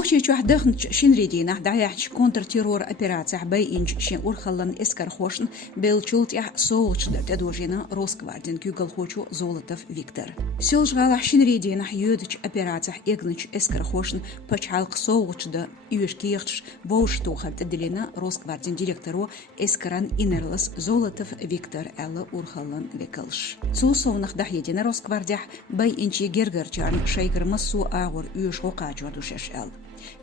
نوخشي واحد داخل شين ريدينا دعيح كونتر تيرور أبيراتح باي إنش شين أورخلن إسكر خوشن بيلشولت يح صوغش تدوجينا روسكواردين كيوغل خوشو زولتف فيكتور سيلش غالح شين ريدينا يودش أبيراتح إغنش إسكر خوشن بچالق صوغش دا يوشكيخش بوش توخل تدلينا روسكواردين ديريكتورو إسكران إنرلس زولتف فيكتور ألا أورخلن ويكلش صوصونخ دحيدينا روسكوارديح باي إنشي جرجرجان شايكر مسو آور يوش وقاجور دوشش أل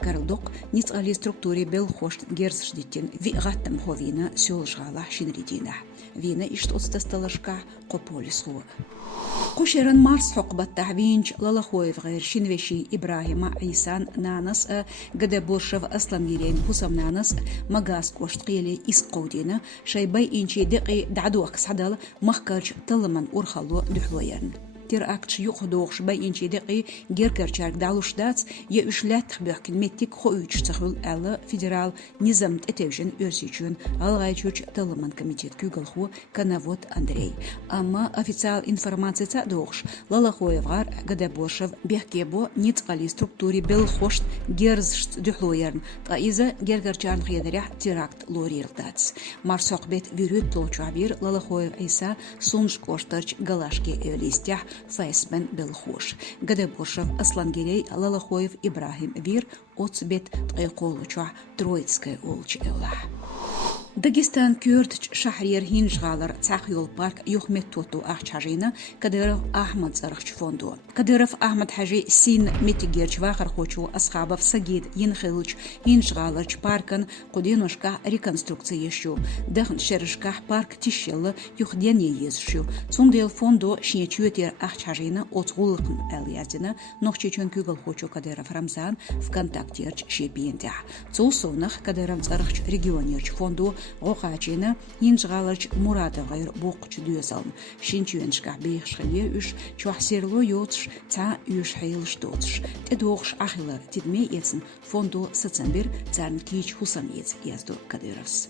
كارلدوق نيتغالي ستركتوري بالخوشت جيرسش ديتين في غاتم خوفينا سيولش غالح شنريدينا فينا إشت أستستلشكا قوبوليس هو قشرن مارس حقبة تعبينج لالا خويف غير شنوشي إبراهيم عيسان نانس قد بورشف أصلا جيرين حسام نانس مقاس كوشت قيلي إسقودينا شايباي إنشي دقي دعدوك سعدال مخكرج تلمن أورخلو دحويرن تير أكتش يخدوغش باي إنشي دقي جيركرشارك دعلوش داتس يأشلات تخبيح كلمتك خويتش تخل على فيدرال نظام اتوجن أرسيجون алгайчуч тылыман комитет күгілху Канавод Андрей. Амма официал информация тадоғш Лалахоевғар Гадабошев бехкебо нитқали структуре белхошт герзшт дюхлоерн таиза гергерчарн хедерях теракт лорирдац. Марсоқ бет вирюд толчуабир Лалахоев Иса сунж коштарч галашке эвлистях файсбен белхош. Гадабошев Аслангерей Лалахоев Ибрахим Вир отсбет тқайқолучуа Троицкая олч эвла. داغستان كورتش شهرير هينج غالر تاخيول بارك يخمت توتو أحجارينا كدرف أحمد زرخش فوندو كدرف أحمد حاجي سين ميتيجيرش واخر خوشو أصحابه في سجيد ينخلج هينج غالرش باركن قدينوشكا ريكونستركسيشو دخن شرشكا بارك تشيل يخدين ييزشو صنديل فوندو شنيتشوتير أحجارينا أتغلقن أليازنا نوخشيشون كوغل خوشو كدرف رمزان في كونتاكتيرش شيبينتح توصونخ كدرف زرخش ريجيونيرش فوندو غوقاجينا ينجغالرج مراد غير بوقش ديوزالن شينچوينشكا بيخشخليه اش چوحسيرلو يوتش تا يوش حيلش دوتش تدوغش اخيلا تدمي يتسن فوندو ساتسنبير تارن كيچ حسام يز يزدو كاديرس